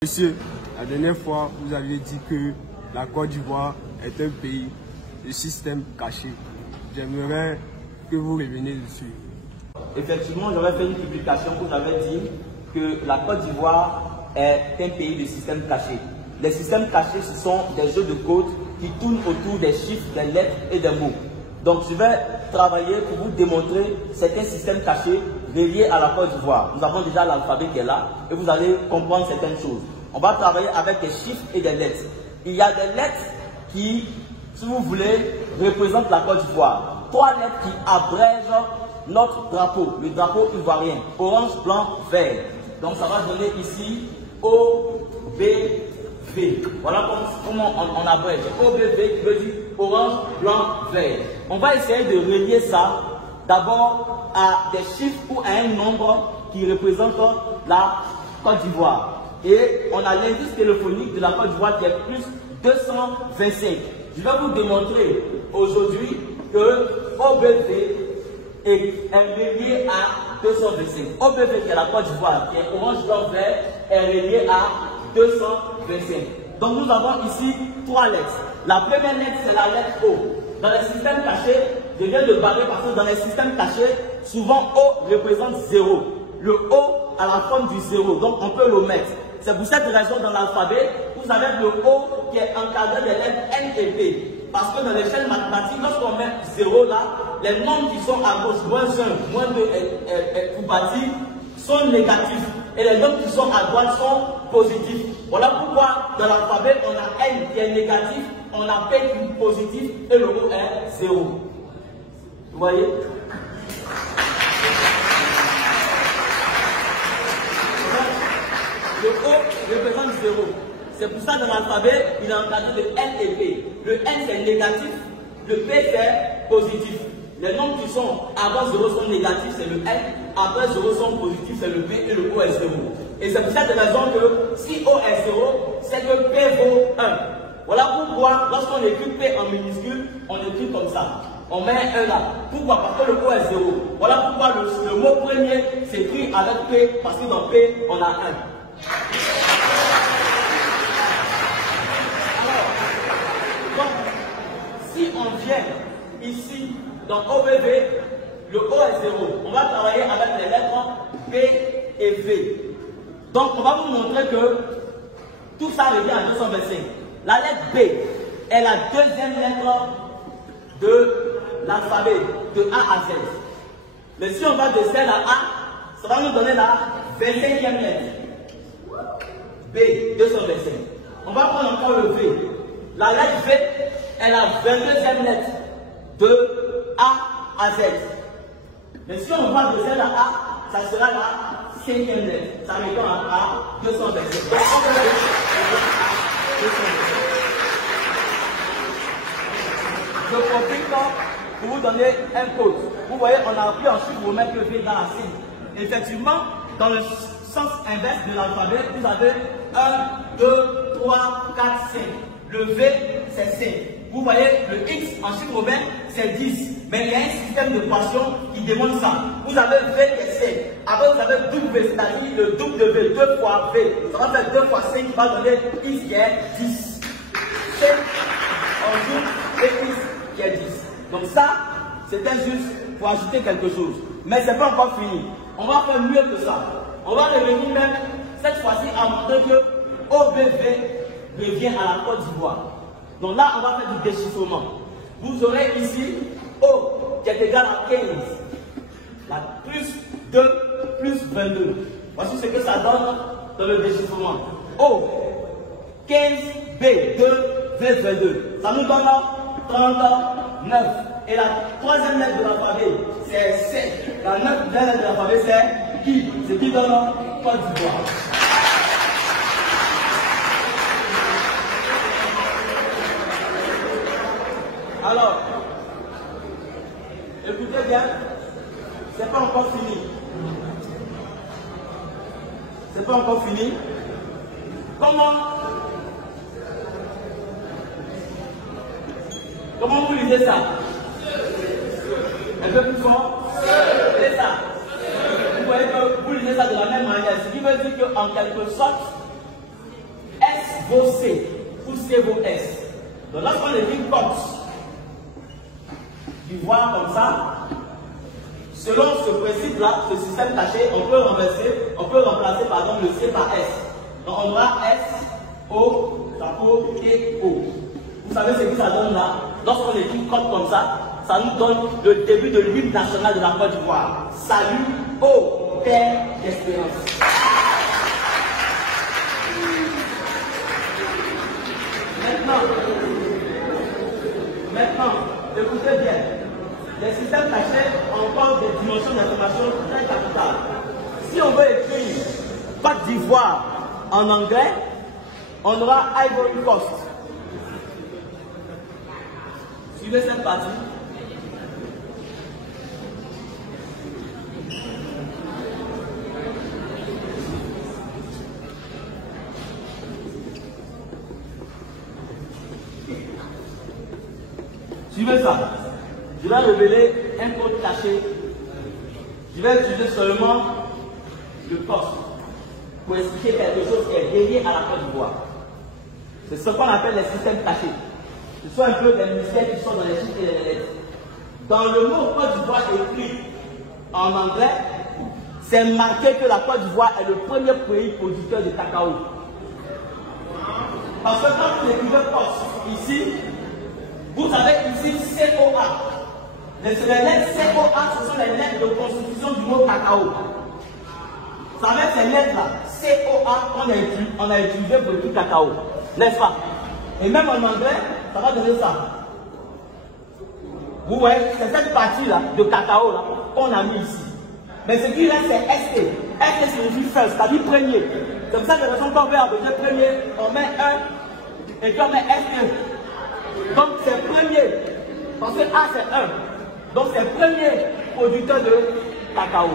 Monsieur, la dernière fois, vous aviez dit que la Côte d'Ivoire est un pays de système caché. J'aimerais que vous reveniez dessus. Effectivement, j'avais fait une publication où j'avais dit que la Côte d'Ivoire est un pays de système caché. Les systèmes cachés, ce sont des jeux de code qui tournent autour des chiffres, des lettres et des mots. Donc, je vais travailler pour vous démontrer certains systèmes cachés reliés à la Côte d'Ivoire. Nous avons déjà l'alphabet qui est là et vous allez comprendre certaines choses. On va travailler avec des chiffres et des lettres. Il y a des lettres qui, si vous voulez, représentent la Côte d'Ivoire. 3 lettres qui abrègent notre drapeau, le drapeau ivoirien. Orange, blanc, vert. Donc, ça va donner ici O, B, V. Voilà comment on abrège. O, B, V qui veut dire orange, blanc, vert. On va essayer de relier ça d'abord à des chiffres ou à un nombre qui représente la Côte d'Ivoire. Et on a l'indice téléphonique de la Côte d'Ivoire qui est plus 225. Je vais vous démontrer aujourd'hui que OBV est relié à 225. OBV qui est la Côte d'Ivoire, qui est orange, blanc, vert, est relié à 225. Donc nous avons ici 3 lettres. La première lettre, c'est la lettre O. Dans les systèmes cachés, je viens de barrer parce que dans les systèmes cachés, souvent O représente 0. Le O a la forme du 0, donc on peut le mettre. C'est pour cette raison dans l'alphabet, vous avez le O qui est encadré des lettres N et P. Parce que dans l'échelle mathématique, lorsqu'on met 0 là, les nombres qui sont à gauche, moins 1, moins 2 et tout bâti, sont négatifs. Et les nombres qui sont à droite sont positifs. Voilà pourquoi dans l'alphabet, on a N qui est négatif, on a P qui est positif et le O est 0. Vous voyez? Le O représente 0. C'est pour ça que dans l'alphabet, il est encadré de N et P. Le N c'est négatif, le P c'est positif. Les nombres qui sont avant 0 sont négatifs, c'est le N. Après 0 sont positifs, c'est le P et le O est 0. Et c'est pour cette raison que si O est 0, c'est que P vaut 1. Voilà pourquoi, lorsqu'on écrit P en minuscule, on écrit comme ça. On met 1 là. Pourquoi? Parce que le O est 0. Voilà pourquoi le mot premier s'écrit avec P, parce que dans P, on a 1. Donc, si on vient ici dans OBV, le O est 0. On va travailler avec les lettres P et V. Donc, on va vous montrer que tout ça revient à 225. La lettre B est la deuxième lettre de l'alphabet, de A à Z. Mais si on va de Z à A, ça va nous donner la 25e lettre. B, 225. On va prendre encore le V. La lettre V est la 22e lettre de A à Z. Mais si on va de Z à A, ça sera la 5e lettre. Ça répond à A, 225. Donc, on va je profite pour vous donner un code. Vous voyez, on a appris ensuite pour mettre le V dans la signe. Effectivement, dans le sens inverse de l'alphabet, vous avez 1, 2, 3, 4, 5. Le V, c'est 5. Vous voyez, le X en chiffre romain, c'est 10. Mais il y a un système de d'équation qui démontre ça. Vous avez V qui est 5. Après, vous avez W, c'est-à-dire le double de V, 2 fois V. Ça va faire 2 fois 5 qui va donner X qui est 10. 5 en double et X qui est 10. Donc ça, c'était juste pour ajouter quelque chose. Mais ce n'est pas encore fini. On va faire mieux que ça. On va revenir même, cette fois-ci, à montrer que OBV revient à la Côte d'Ivoire. Donc là, on va faire du déchiffrement. Vous aurez ici O qui est égal à 15. La plus 2 plus 22. Voici ce que ça donne dans le déchiffrement. O, 15, B, 2, V, 22. Ça nous donne 39. Et la troisième lettre de l'alphabet, c'est C. La 9e lettre de l'alphabet, c'est qui? C'est qui donne Côte d'Ivoire. Alors, écoutez bien, c'est pas encore fini. C'est pas encore fini. Comment vous lisez ça? Un peu plus fort. C'est ça. Vous voyez que vous lisez ça de la même manière. Ce qui veut dire qu'en quelque sorte, vaut C, ou C vaut S. Donc lorsqu'on écrit Côte d'Ivoire comme ça, selon ce principe-là, ce système caché, on peut remplacer pardon, le C par S. Donc on aura S, O, chapeau et O. Vous savez ce que ça donne là? Lorsqu'on écrit Côte comme ça nous donne le début de l'hymne national de la Côte d'Ivoire. Salut, ô terre d'espérance. Maintenant, écoutez bien. Les systèmes cachés ont encore des dimensions d'information très capitales. Si on veut écrire Côte d'Ivoire en anglais, on aura Ivory Coast. Suivez cette partie. Suivez ça. Je vais révéler un code caché. Je vais utiliser seulement le poste pour expliquer quelque chose qui est relié à la Côte d'Ivoire. C'est ce qu'on appelle les systèmes cachés. Ce sont un peu des mystères qui sont dans les chiffres et les lettres. Dans le mot Côte d'Ivoire écrit en anglais, c'est marqué que la Côte d'Ivoire est le premier pays producteur de cacao. Parce que quand vous écrivez poste ici, vous avez ici COA. Les lettres COA, ce sont les lettres de constitution du mot cacao. Ça va être ces lettres-là, COA, qu'on a utilisé pour le cacao. N'est-ce pas? Et même en anglais, ça va donner ça. Vous voyez, c'est cette partie-là de cacao là qu'on a mis ici. Mais ce qui reste, c'est ST. ST signifie first, c'est-à-dire premier. C'est pour ça que quand on veut appeler premier, on met 1 et puis on met ST. Donc c'est premier. Parce que A c'est 1. Donc c'est premier producteur de cacao.